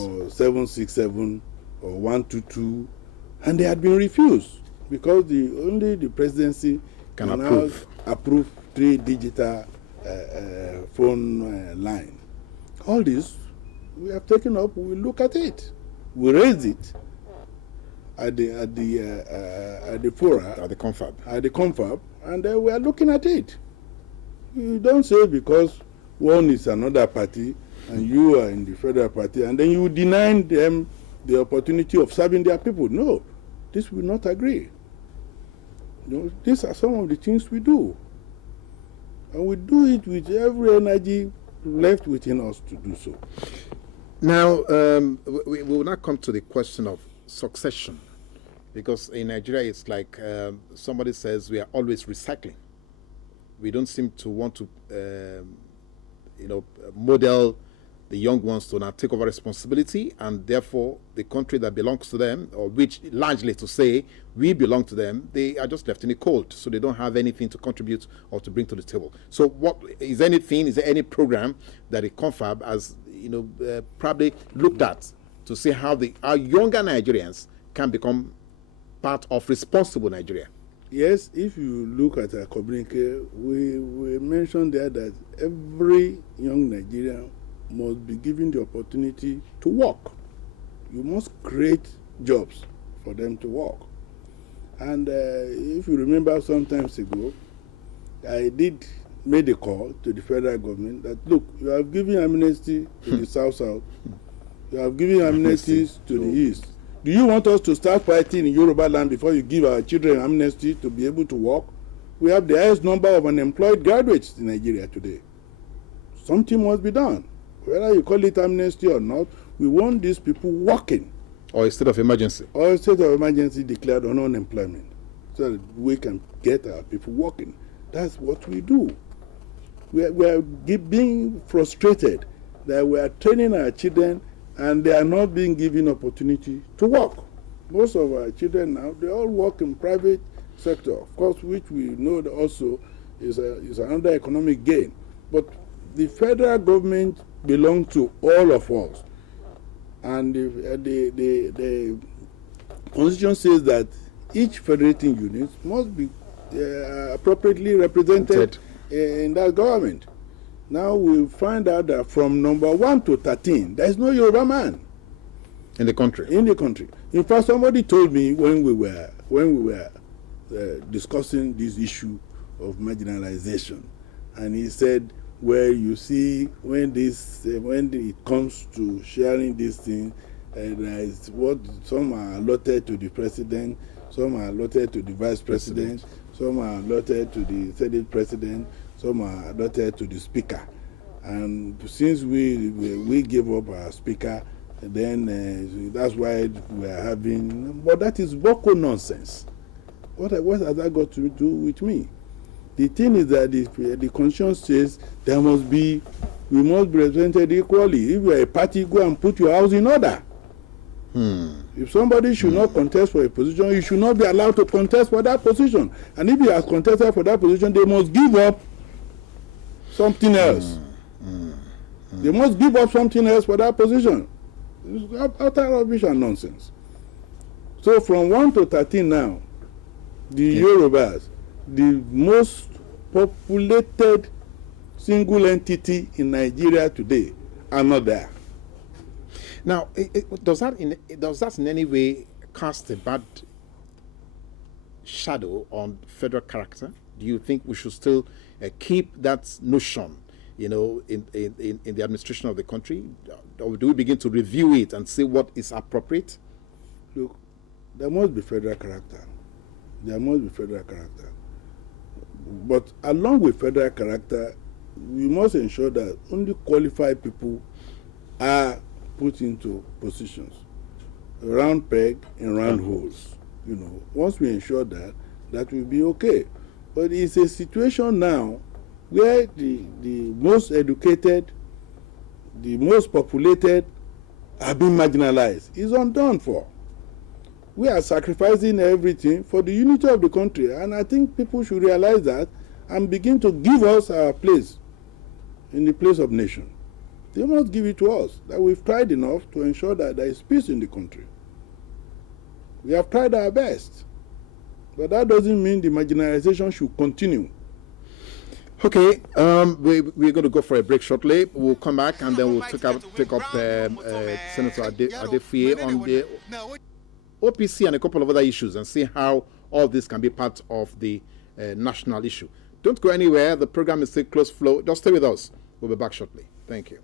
or 767 or 122, and they had been refused because only the presidency can approve 3 digital phone line. All this we have taken up. We look at it. We raised it at the fora, at the confab, and we are looking at it. You don't say because one is another party and you are in the federal party, and then you deny them the opportunity of serving their people. No, this will not agree. These are some of the things we do, and we do it with every energy left within us to do so. Now, we will now come to the question of succession, because in Nigeria it's like somebody says we are always recycling. We don't seem to want to, model the young ones to now take over responsibility, and therefore the country that belongs to them, or which largely to say we belong to them, they are just left in the cold, so they don't have anything to contribute or to bring to the table. So is there any program that the confab has probably looked at to see how our younger Nigerians can become part of responsible Nigeria? Yes, if you look at our communique, we mentioned there that every young Nigerian must be given the opportunity to work. You must create jobs for them to work. And if you remember some times ago, I made a call to the federal government that, look, you have given amnesty to the South-South, you have given amnesties to the East. Do you want us to start fighting in Yoruba land before you give our children amnesty to be able to work? We have the highest number of unemployed graduates in Nigeria today. Something must be done. Whether you call it amnesty or not, we want these people working. Or a state of emergency. Or a state of emergency declared on unemployment, so that we can get our people working. That's what we do. We are being frustrated that we are training our children and they are not being given opportunity to work. Most of our children now, they all work in private sector, of course, which we know also is another economic gain. But the federal government belongs to all of us. And the Constitution says that each federating unit must be appropriately represented in that government. Now we find out that from number 1 to 13, there is no Yoruba man in the country. In fact, somebody told me when we were discussing this issue of marginalization, and he said, "Well, you see, when it comes to sharing this thing, there is what some are allotted to the president, some are allotted to the vice president, some are allotted to the senate president, some are allotted to the speaker. And since we gave up our speaker, then that's why we are having." But that is Boko nonsense. What has that got to do with me? The thing is that the Constitution says we must be represented equally. If you are a party, go and put your house in order. If somebody should not contest for a position, you should not be allowed to contest for that position. And if he has contested for that position, they must give up something else. They must give up something else for that position. It's utter rubbish and nonsense. So from 1 to 13 now, the Yorubas, the most populated single entity in Nigeria today, are not there. Now, does that in any way cast a bad shadow on federal character? Do you think we should still keep that notion, in the administration of the country? Or do we begin to review it and see what is appropriate? Look, there must be federal character. But along with federal character, we must ensure that only qualified people are put into positions. Round peg in round holes. Once we ensure that, that will be okay. But it's a situation now where the most educated, the most populated are being marginalized. It's undone for. We are sacrificing everything for the unity of the country, and I think people should realize that and begin to give us our place in the place of nation. They must give it to us. That we've tried enough to ensure that there is peace in the country. We have tried our best. But that doesn't mean the marginalization should continue. Okay, we're going to go for a break shortly. We'll come back and then we'll take up Senator Adefie on the OPC and a couple of other issues and see how all this can be part of the national issue. Don't go anywhere. The program is still close flow. Just stay with us. We'll be back shortly. Thank you.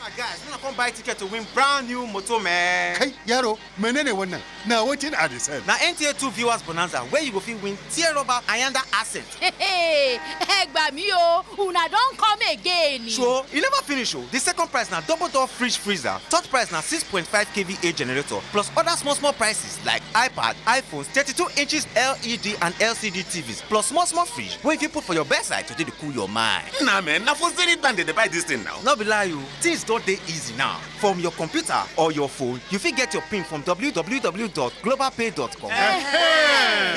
My guys, I'm not going to buy ticket to win brand new motor, man. Hey, Yaro, menene wannan. Now what in Addison? Now NTA2 viewers bonanza, where you go feel win tear rubber Ayanda asset. Hey, egba mi o, una don come again. So, you never finish oh. The second prize now double door fridge freezer. Third prize now 6.5 kVA generator plus other small prices like iPad, iPhones, 32 inches LED and LCD TVs plus small fridge. Where if you put for your bedside to cool your mind. Nah man, now for Zenith they buy this thing now. No be lie you. Things don't dey easy now. From your computer or your phone, you fit get your PIN from www.globalpay.com.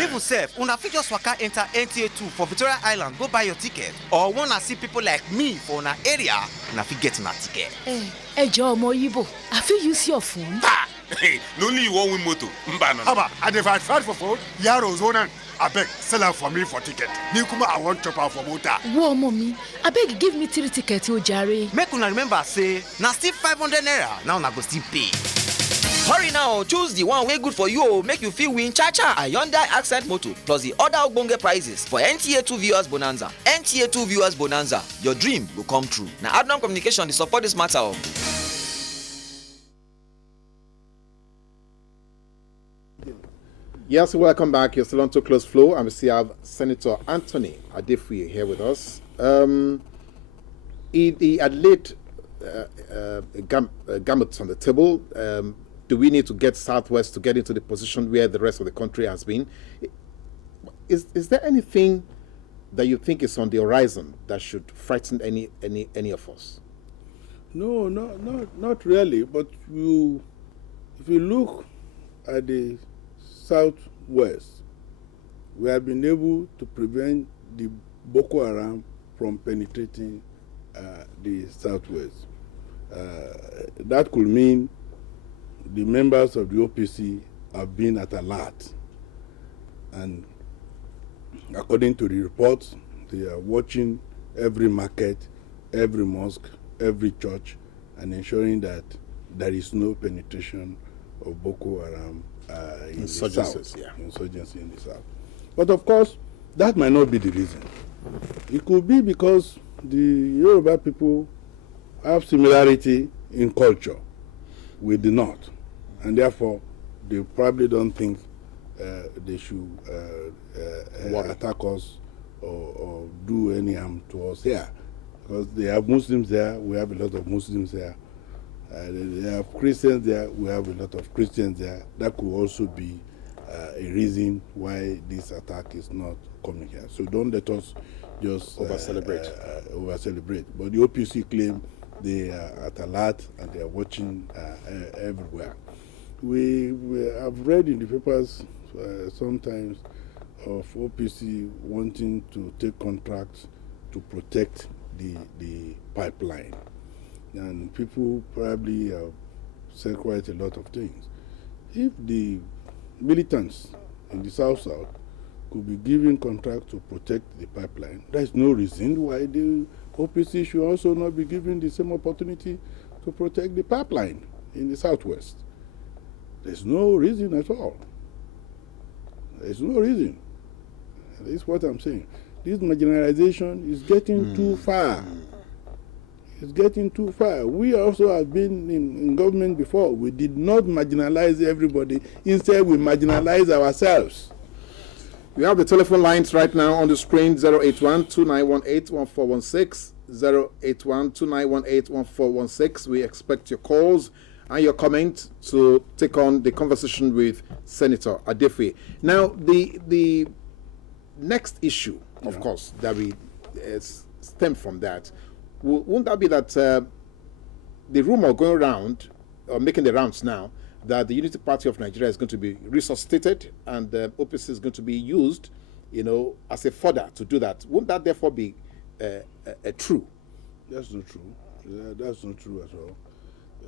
Even sef, una fit just waka enter NTA2 for Victoria Island go buy your ticket. Or wanna see people like me for una area, una fit get una ticket. Ejo ọmọ Yibo, I fit use your phone. Ha! Hey, no only you want win moto. Aba, I dey fight for phone. Yaro's one. I beg, sell out for me for ticket. Nikuma, I want chop out for motor. Whoa, mommy. I beg, give me 3 tickets, yo, Jerry. Make una remember, say, na still 500 naira. Now una go still pay. Hurry now, choose the one way good for you, make you feel win Cha-Cha, a Hyundai Accent Moto, plus the other Ogbonge prizes for NTA2 Viewers Bonanza. NTA2 Viewers Bonanza, your dream will come true. Now, Adnan Communication, they support this matter. Yes, welcome back. You're still on to Close Flow, and we still have Senator Anthony Adefie here with us. He had laid gamut on the table. Do we need to get Southwest to get into the position where the rest of the country has been? Is there anything that you think is on the horizon that should frighten any of us? No, not really. But if you look at the Southwest, we have been able to prevent the Boko Haram from penetrating the Southwest. That could mean the members of the OPC have been at alert, and according to the reports, they are watching every market, every mosque, every church, and ensuring that there is no penetration of Boko Haram in the South. Insurgency in the South. But of course, that might not be the reason. It could be because the Yoruba people have similarity in culture with the North, and therefore they probably don't think they should attack us or do any harm to us here. Because they have Muslims there, we have a lot of Muslims there. They have Christians there, we have a lot of Christians there. That could also be a reason why this attack is not coming here. So don't let us just over-celebrate. But the OPC claim they are at alert and they are watching everywhere. We have read in the papers sometimes of OPC wanting to take contracts to protect the pipeline. And people probably have said quite a lot of things. If the militants in the South could be given contracts to protect the pipeline, there is no reason why the OPC should also not be given the same opportunity to protect the pipeline in the Southwest. There's no reason at all. There's no reason. That's what I'm saying. This marginalization is getting too far. It's getting too far. We also have been in government before. We did not marginalize everybody. Instead, we marginalize ourselves. We have the telephone lines right now on the screen, 081-2918-1416, 081-2918-1416. We expect your calls and your comments to take on the conversation with Senator Adefie. Now, the next issue, of course, that we stem from that, won't that be that the rumor going around, or making the rounds now, that the Unity Party of Nigeria is going to be resuscitated and the OPC is going to be used, as a fodder to do that? Won't that therefore be true? That's not true. That's not true at all.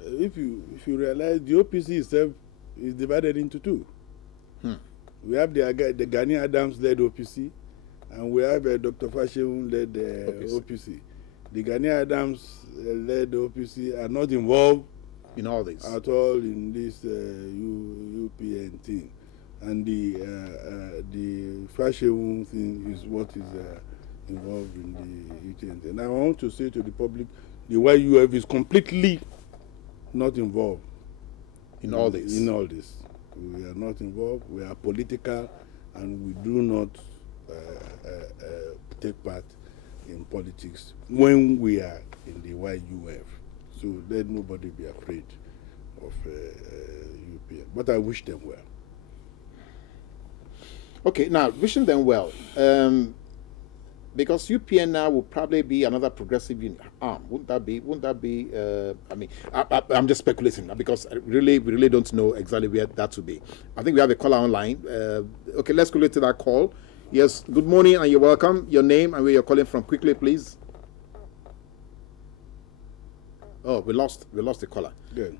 If you realize the OPC itself is divided into two. We have the Gani Adams-led OPC, and we have Dr. Fashegun-led OPC. The Gani Adams-led OPC are not involved in all this at all in this UPN thing, and the Fashegun thing is what is involved in the UTN. And I want to say to the public, the YUF is completely not involved in all this. In all this, we are not involved. We are political, and we do not take part in politics when we are in the YUF. So let nobody be afraid of UPN. But I wish them well. Okay, now wishing them well. Because UPN now will probably be another progressive arm. Wouldn't that be? I mean, I'm just speculating now because we really don't know exactly where that will be. I think we have a caller online. Okay, let's go to that call. Yes, good morning and you're welcome. Your name and where you're calling from quickly, please. Oh, we lost the caller. Good.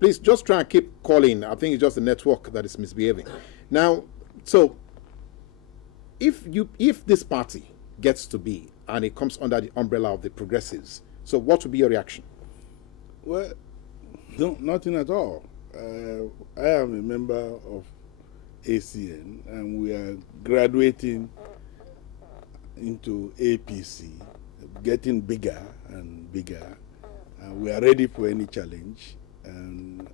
Please just try and keep calling. I think it's just the network that is misbehaving. Now, so if this party gets to be and it comes under the umbrella of the progressives, so what would be your reaction? Well, no, nothing at all. I am a member of ACN, and we are graduating into APC, getting bigger and bigger. We are ready for any challenge, and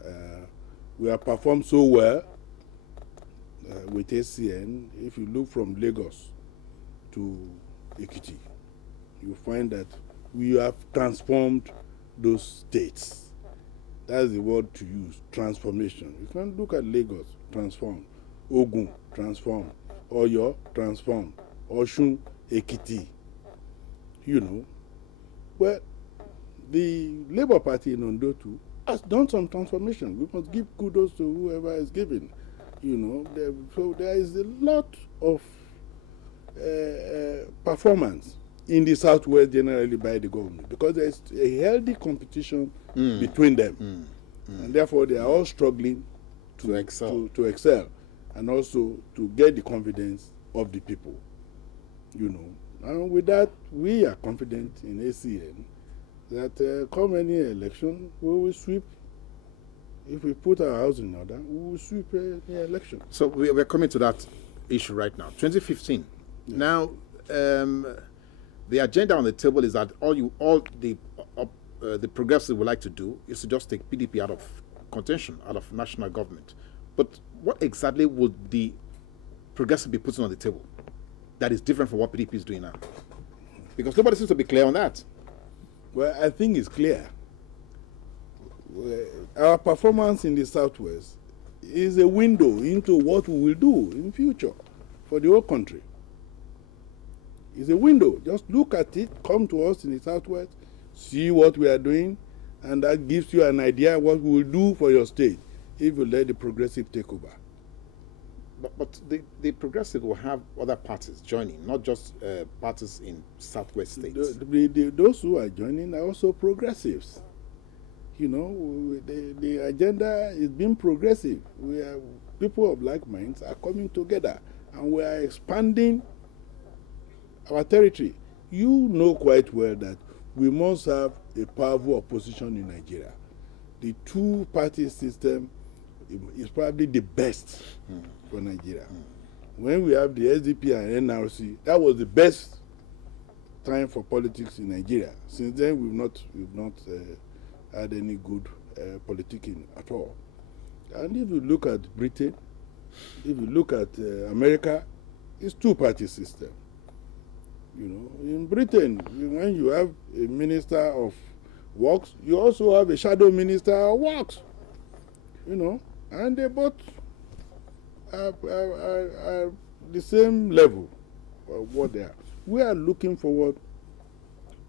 we have performed so well with ACN. If you look from Lagos to Ekiti, you find that we have transformed those states. That's the word to use, transformation. You can look at Lagos, transform. Ogun, transform. Oyo, transform. Oshun, Ekiti. You know. Well, the Labour Party in Ondo too has done some transformation. We must give kudos to whoever is giving. You know, so there is a lot of performance in the Southwest generally by the government because there is a healthy competition between them, and therefore they are all struggling to excel, and also to get the confidence of the people. You know, and with that, we are confident in ACN that come any election, we will sweep. If we put our house in order, we will sweep the election. So we're coming to that issue right now. 2015. Yeah. Now, the agenda on the table is that all the progressives would like to do is to just take PDP out of contention, out of national government. But what exactly would the progressive be putting on the table that is different from what PDP is doing now? Because nobody seems to be clear on that. Well, I think it's clear. Our performance in the Southwest is a window into what we will do in future for the whole country. It's a window. Just look at it, come to us in the Southwest, see what we are doing, and that gives you an idea what we will do for your state if you let the progressive take over. But the progressive will have other parties joining, not just parties in Southwest states. Those who are joining are also progressives. You know, the agenda is being progressive. People of like minds are coming together, and we are expanding our territory. You know quite well that we must have a powerful opposition in Nigeria. The two-party system is probably the best for Nigeria. When we have the SDP and NRC, that was the best time for politics in Nigeria. Since then, we've not had any good politicking at all. And if you look at Britain, if you look at America, it's two-party system. You know, in Britain, when you have a minister of works, you also have a shadow minister of works. You know, and they both are the same level of what they are. We are looking forward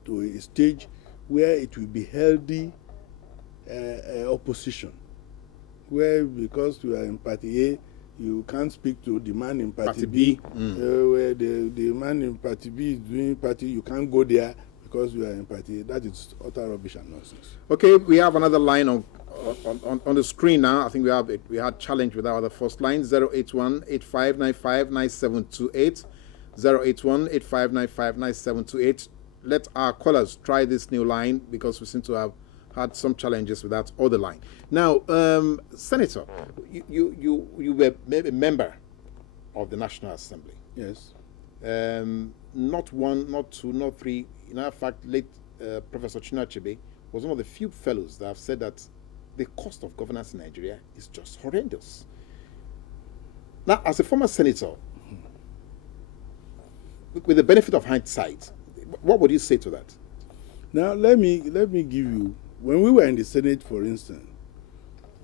to a stage where it will be healthy opposition, where because you are in party A, you can't speak to the man in party B. Where the man in party B is doing party, you can't go there because you are in party. That is utter rubbish and nonsense. Okay, we have another line on the screen now. I think we had challenge with our other first line 081-8595-9728 081-8595-9728. Let our callers try this new line because we seem to have had some challenges with that other line. Now, Senator, you were a member of the National Assembly. Yes. Not one, not two, not three. In fact, late Professor Chinachebe was one of the few fellows that have said that the cost of governance in Nigeria is just horrendous. Now, as a former senator, with the benefit of hindsight, what would you say to that? Now, let me give you, when we were in the Senate, for instance,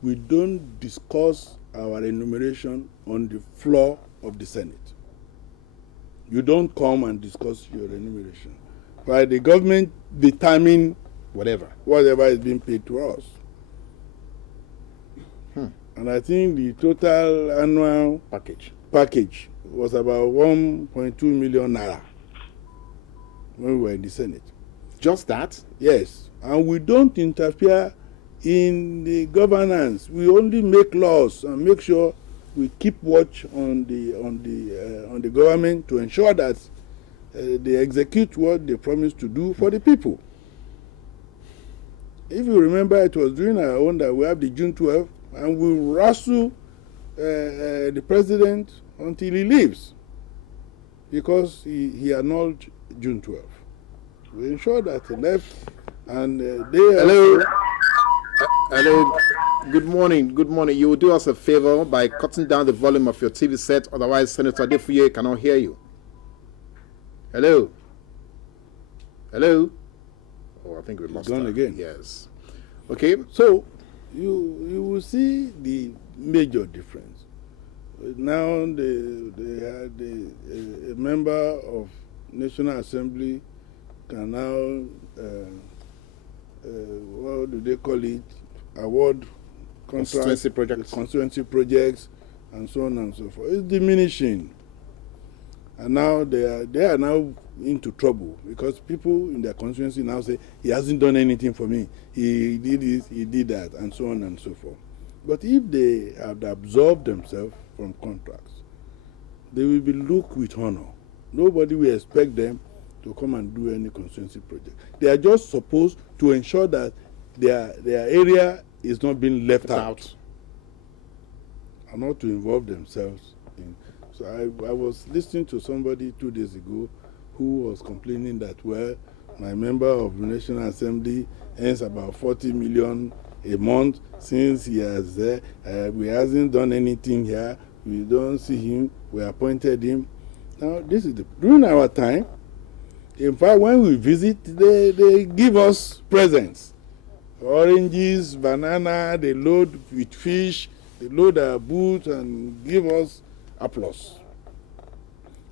we don't discuss our enumeration on the floor of the Senate. You don't come and discuss your enumeration. While the government determine whatever is being paid to us. And I think the total annual package was about 1.2 million naira when we were in the Senate. Just that? Yes. And we don't interfere in the governance. We only make laws and make sure we keep watch on the government to ensure that they execute what they promise to do for the people. If you remember, it was during our own that we have the June 12th, and we wrestle the president until he leaves, because he annulled June 12th. We ensure that he left, and they. Hello. Good morning. You will do us a favor by cutting down the volume of your TV set, otherwise Senator Adefuye cannot hear you. Hello. Oh, I think we lost gone her. Again. Yes. Okay. So you will see the major difference. Now they had a member of National Assembly can now what do they call it? Award contracts, constituency projects, and so on and so forth. It's diminishing, and now they are now into trouble because people in their constituency now say he hasn't done anything for me. He did this, he did that, and so on and so forth. But if they have absolved themselves from contracts, they will be looked with honor. Nobody will expect them to come and do any constituency project. They are just supposed to ensure that their area is not being left out and not to involve themselves in. So I was listening to somebody 2 days ago who was complaining that, well, my member of the National Assembly earns about 40 million a month since he is there. We hasn't done anything here. We don't see him. We appointed him. Now, this is during our time. In fact, when we visit, they give us presents. Oranges, banana, they load with fish, they load our boots and give us applause.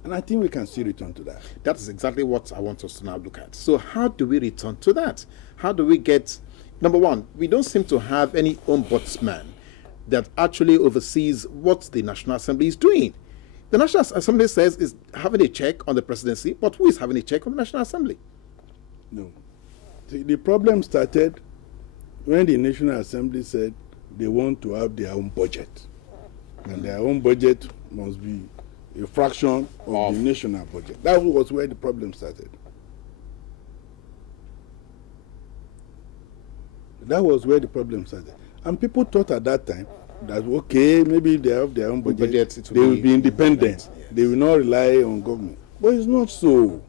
And I think we can still return to that. That is exactly what I want us to now look at. So how do we return to that? How do we get, number one, we don't seem to have any ombudsman that actually oversees what the National Assembly is doing. The National Assembly says is having a check on the presidency, but who is having a check on the National Assembly? No. The problem started when the National Assembly said they want to have their own budget. And their own budget must be a fraction of the national budget. That was where the problem started. And people thought at that time that, okay, maybe they have their own budget, they will be independent. Yes. They will not rely on government. But it's not so.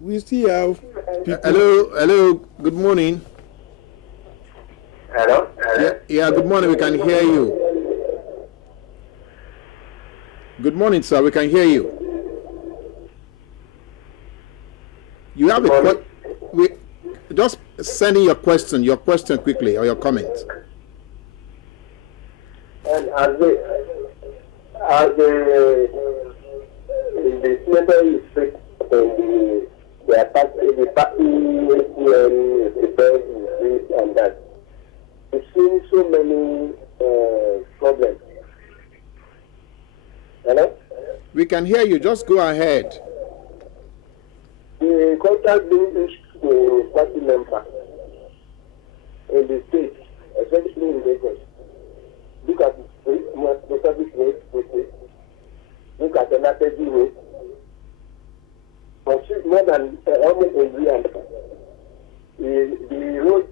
We still have people. Hello, good morning. Hello? Yeah, good morning, we can hear you. Good morning, sir, we can hear you. You have just send in your question quickly, or your comment. And as the senator is the party is prepared in this and that. We've seen so many problems. Hello? We can hear you. Just go ahead. The contract being a party member in the state, especially in Lagos, look at the service rate, look at the Nateji rate. For more than almost a year, the road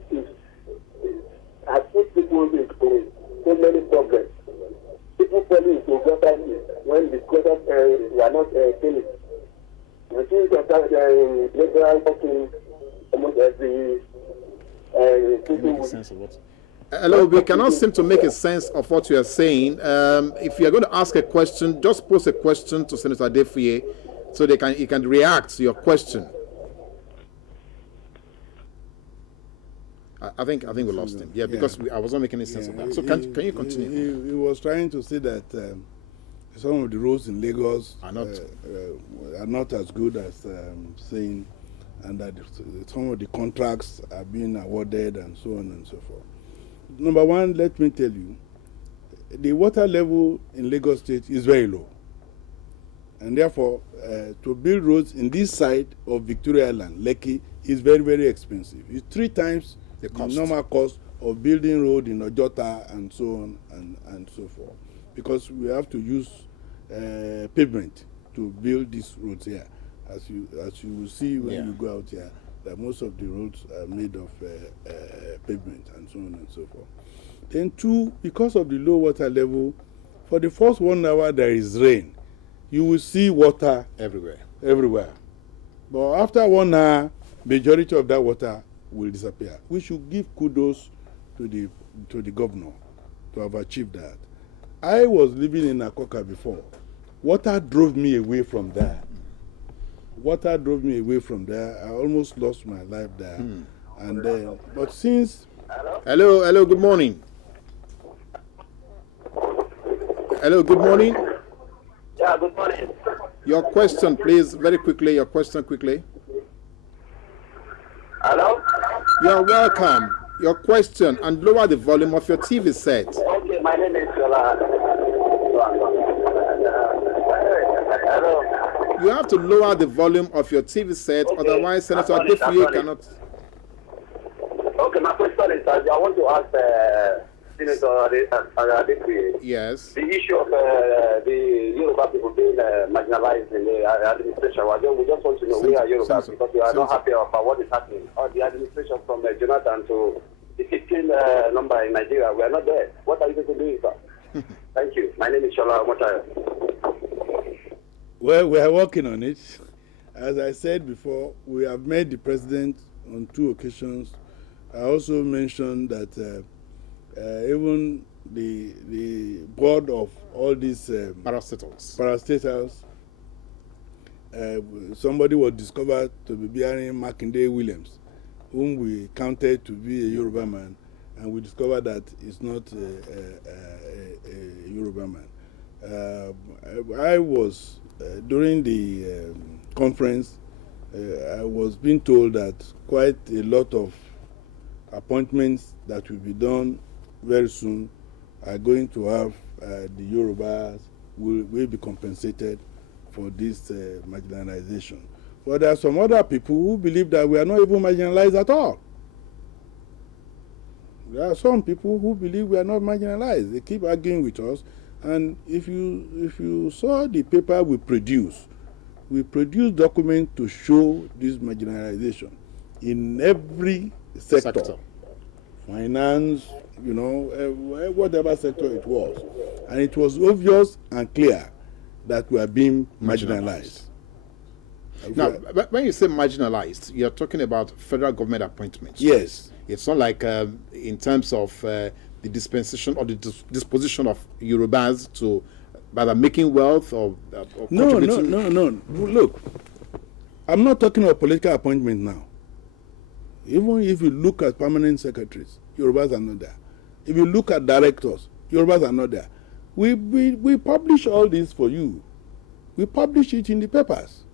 has put people into so many problems. People falling into gutter when the gutters were not finished. We see that playground working almost every Hello, we cannot seem to make a sense of what you are saying. If you are going to ask a question, just pose a question to Senator Adefuye so he can react to your question. I think we lost him. Yeah, because I wasn't making any sense of that. So can you continue? He was trying to say that some of the roads in Lagos are not as good as saying, and that some of the contracts are being awarded and so on and so forth. Number one, let me tell you, the water level in Lagos State is very low. And therefore, to build roads in this side of Victoria Island, Lekki, is very, very expensive. It's 3 times the normal cost of building road in Ojota and so on and so forth. Because we have to use pavement to build these roads here. As you will see when you go out here, that most of the roads are made of pavement and so on and so forth. Then 2, because of the low water level, for the first 1 hour there is rain. You will see water everywhere. But after 1 hour, majority of that water will disappear. We should give kudos to the governor to have achieved that. I was living in Akoka before. Water drove me away from there. I almost lost my life there. And but since Hello, good morning. Hello, good morning. Yeah, good morning. Your question, please, very quickly. Your question, quickly. Hello? You are welcome. Your question, and lower the volume of your TV set. Okay, my name is Shola. Hello? You have to lower the volume of your TV set, otherwise Senator Adefuye cannot. Okay, my question is, I want to ask Senator Adefuye. Yes. The issue of the Yoruba people being marginalized in the administration. We just want to know where are Yoruba because we are not happy about what is happening. Or the administration from Jonathan to the 15 number in Nigeria, we are not there. What are you going to do, sir? Thank you. My name is Shola Motayo. Well, we are working on it. As I said before, we have met the president on 2 occasions. I also mentioned that even the board of all these parastatals, somebody was discovered to be bearing Makinde Williams, whom we counted to be a Yoruba man, and we discovered that it's not a Yoruba man. I was, during the conference, I was being told that quite a lot of appointments that will be done very soon are going to have the Yorubas will be compensated for this marginalization. But there are some other people who believe that we are not even marginalized at all. There are some people who believe we are not marginalized. They keep arguing with us. And if you saw the paper we produced documents to show this marginalization in every sector. Finance, whatever sector it was. And it was obvious and clear that we are being marginalized. Now, when you say marginalized, you're talking about federal government appointments. Yes. It's not like in terms of the dispensation or the disposition of Yorubas to either making wealth or contributing. No. Look, I'm not talking about political appointment now. Even if you look at permanent secretaries, Yorubas are not there. If you look at directors, Yorubas are not there. We publish all this for you. We publish it in the papers.